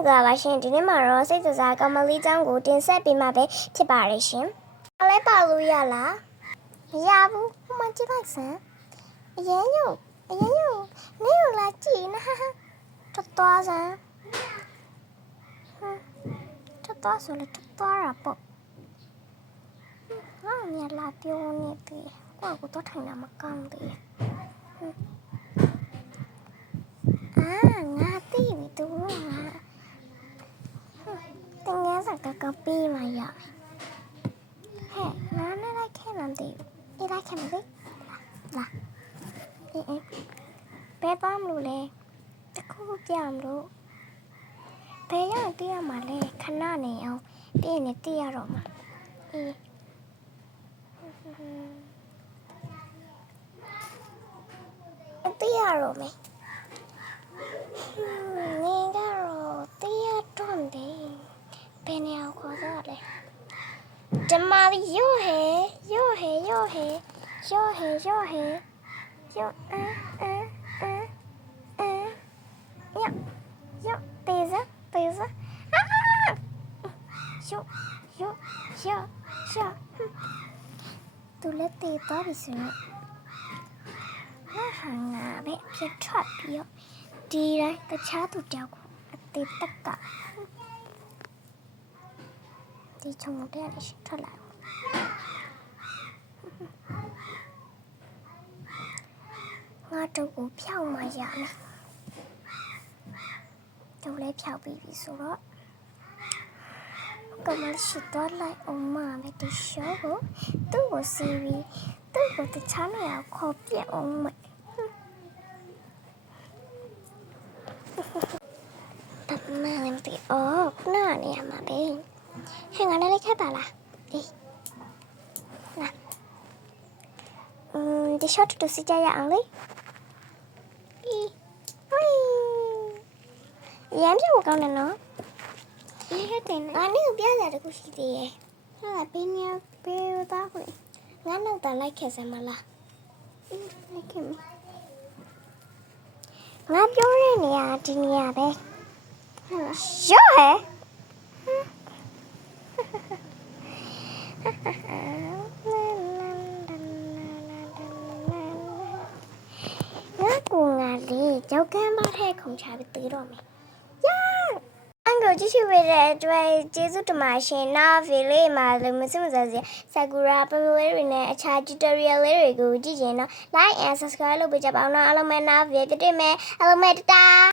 င်္ဂလာပါရှင်ဒီနေ့မှာတော့စိတ်ကြစားကောင်မလေးចောင်းကိုတင်ဆက်ပေးမှာပဲဖြစ်ပါရရှင်။အလဲပါလို့ရလား။မရဘူး။ဟိုမှကြည့်လိုက်စမ်း။အရင်ရုံအရင်ရုံနေရလာကြည့်နော်။ထွက်သွားစမ်း။ဟမ်ထွက်သွားဆိုလေထွက်သွားတာပေါ့။ဟမ်ငါမြလာပြောနေတယ်။ကိုကကတော့ထိုင်တာမကောင်းသေးဘူး။ အာငါသိပြီသူကငါတင်ငယ်စကကပေးမရဟဲ့ငါနဲ့လိုက်ခဲမှမသိဘူးအေးလိုက်ခဲမသိလာ အေးအေးဘယ်ပါမလို့လဲတခုပြမလို့ဘယ်ရောက်တည်ရမှာလဲခဏနေအောင်တည်နေတည်ရတော့မှာအေးအတည်ရတော့မယ်နေကတော့တရားတွန့်တယ်ဘယ်နေအောင်ခေါ်တော့လဲဓမ္မရီရော့ဟဲရော့ဟဲရော့ဟဲရော့ဟဲရော့ဟဲ ရော့အန်းအန်းအန်းအန်းရော့ရော့တေးစတေးစအာရော့ရော့ရော့ရော့သူလက်တေးတော့ပြီဆိုတော့ဟာဟာငါပဲဖြစ်ထွက်ပြီးတော့ဒီတို တခြားသူတယောက်ကိုအသေးတက်ကဒီချုံတဲ့ရရှိထွက်လာငါတို့ကိုဖြောက်မှရမယ်တို့လည်းဖြောက်ပြီးပြီဆိုတော့ကမရှိတော့လိုက်အောင်မပဲဒီရှောကိုသူ့ကိုစီးပြီးသူ့ကိုတခြားနေရာခေါ်ပြအောင်မယ်တမန်လည်းမသိအော်ခုနကနေရမှာပဲဟဲ့ငါလည်းလိုက်ခက်ပါလားအေးလာอืมဒီ shot တူစီကြရအောင်လေအေးဝိုင်း ရမ်းပြောကောင်းတယ်နော်အေးဟုတ်တယ်ငါနေပြရတဲ့ခုရှိသေးရဲ့ဟာဘင်းရပေးတော့ခွေငါနောက်တလိုက်ခဲ့စမ်းမလားအေးလိုက်ခဲ့မယ်ငါပြောတဲ့နေရာဒီနေရာပဲ Yo, eh. ငါကူငါလေးကြောက်ကမ်းမထဲခုံချပြီးသေးတော့မယ်။ယာအန် ကိုကြည့်ရှုရတဲ့အတွက်ကျေးဇူးတင်ပါရှင်။နောက်ဗီလေးမှာလည်းမစမစားစရာဆာကူရာပပဝဲတွေနဲ့အခြား tutorial လေးတွေကိုကြည့်ရင်တော့ like and subscribe လုပ်ပေးကြပါအောင်နော်အားလုံးပဲနောက်ဗီဒီယိုတွေ့မယ်အားလုံးပဲတတာ